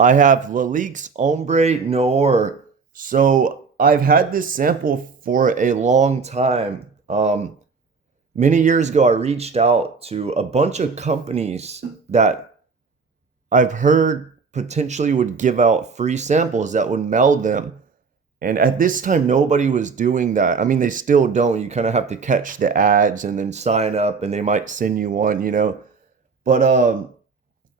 I have Lalique's Ombre Noire. So I've had this sample for a long time. Many years ago, I reached out to a bunch of companies that I've heard potentially would give out free samples that would mail them. And at this time, nobody was doing that. I mean, they still don't. You kind of have to catch the ads and then sign up, and they might send you one. But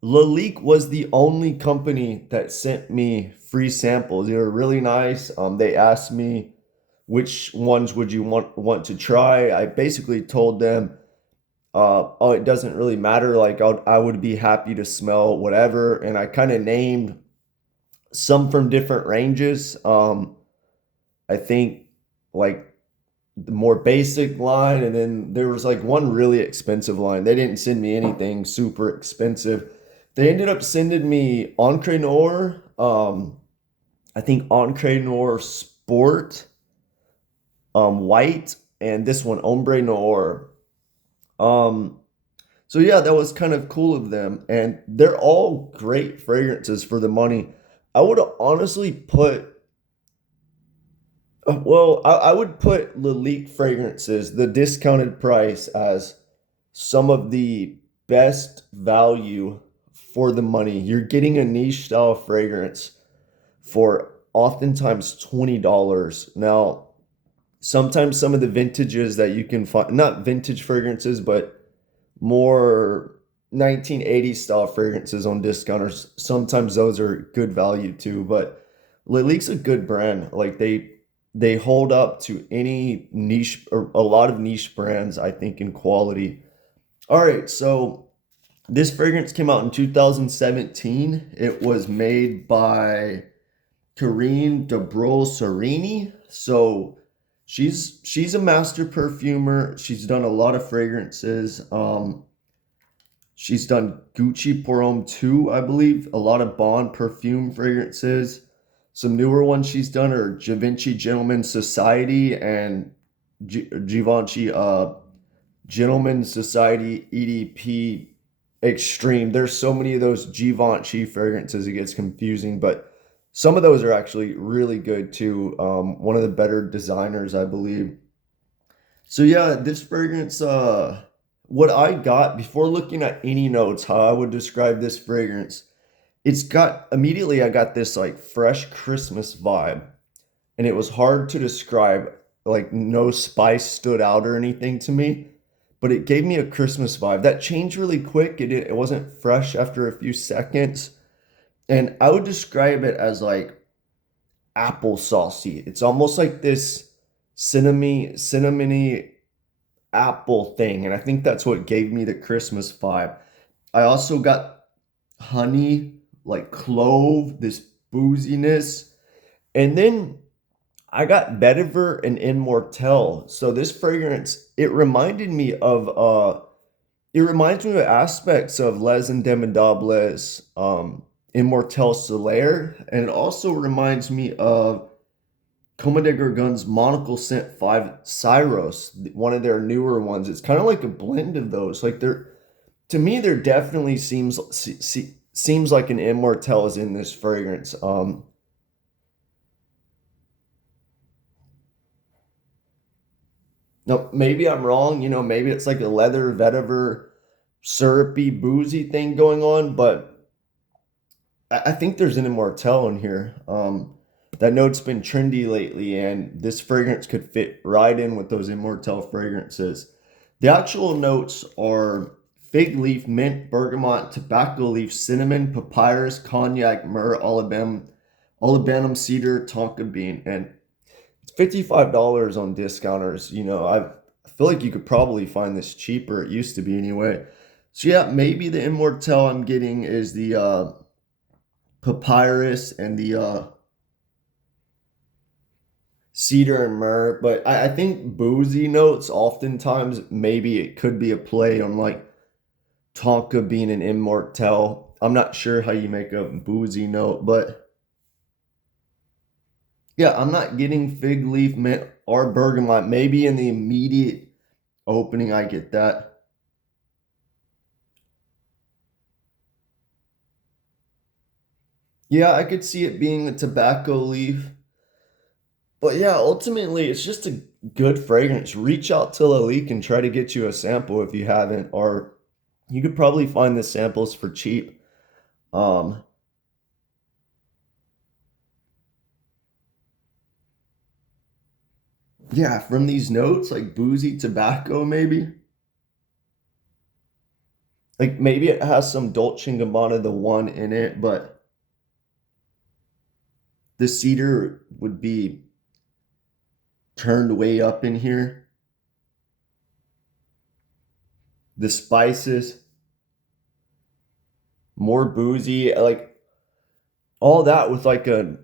Lalique was the only company that sent me free samples. They were really nice. They asked me which ones would you want to try. I basically told them, oh, it doesn't really matter. Like I would be happy to smell whatever, and I kind of named some from different ranges. I think like the more basic line, and then there was like one really expensive line. They didn't send me anything super expensive. They ended up sending me Encre Noir, I think Encre Noir Sport, White, and this one Ombre Noir. Um, so yeah, that was kind of cool of them, and they're all great fragrances for the money. I would honestly put well, I would put Lalique fragrances, the discounted price, as some of the best value for the money. You're getting a niche style fragrance for oftentimes $20. Now, sometimes some of the vintages that you can find, not vintage fragrances, but more 1980s style fragrances on discounters, sometimes those are good value too. But Lalique's a good brand. Like they hold up to any niche or a lot of niche brands, I think, in quality. All right, so this fragrance came out in 2017. It was made by Karine Dobrol Serini. So she's a master perfumer. She's done a lot of fragrances. She's done Gucci Pour Homme 2, I believe, a lot of Bond perfume fragrances. Some newer ones she's done are Givenchy Gentleman Society and Givenchy Gentleman Society EDP Extreme. There's so many of those Givenchy fragrances, it gets confusing, but some of those are actually really good too. One of the better designers, I believe. So yeah, this fragrance, what I got before looking at any notes, how I would describe this fragrance, it's got immediately I got this like fresh Christmas vibe, and it was hard to describe. Like no spice stood out or anything to me, but it gave me a Christmas vibe. That changed really quick. It wasn't fresh after a few seconds, and I would describe it as like applesaucey. It's almost like this cinnamony apple thing, and I think that's what gave me the Christmas vibe. I also got honey, like clove, this booziness, and then I got vetiver and immortelle. So this fragrance, it reminds me of aspects of Les Indomables, Immortelle Solaire, and it also reminds me of Comme des Gargons Monocle Scent 5 Cyros, one of their newer ones. It's kind of like a blend of those. Like they're to me, there definitely seems like an Immortelle is in this fragrance. No, maybe I'm wrong. Maybe it's like a leather vetiver, syrupy, boozy thing going on, but I think there's an Immortelle in here. That note's been trendy lately, and this fragrance could fit right in with those Immortelle fragrances. The actual notes are fig leaf, mint, bergamot, tobacco leaf, cinnamon, papyrus, cognac, myrrh, olibanum, cedar, tonka bean, and it's $55 on discounters. I feel like you could probably find this cheaper. It used to be anyway. So yeah, maybe the Immortelle I'm getting is the papyrus and the cedar and myrrh, but I think boozy notes oftentimes maybe it could be a play on like tonka bean and immortelle. I'm not sure how you make a boozy note, but yeah, I'm not getting fig leaf, mint, or bergamot. Maybe in the immediate opening I get that. Yeah, I could see it being a tobacco leaf. But yeah, ultimately, it's just a good fragrance. Reach out to Lalique and try to get you a sample if you haven't, or you could probably find the samples for cheap. Um, yeah, from these notes, like boozy tobacco, maybe. Like maybe it has some Dolce& and Gabbana the one in it, but the cedar would be turned way up in here. The spices, more boozy, like all that with like a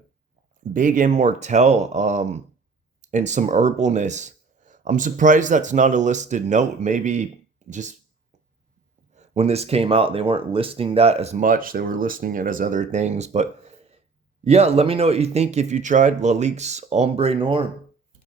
big immortelle, and some herbalness. I'm surprised that's not a listed note. Maybe just when this came out, they weren't listing that as much. They were listing it as other things. But yeah, let me know what you think if you tried Lalique's Ombre Noire.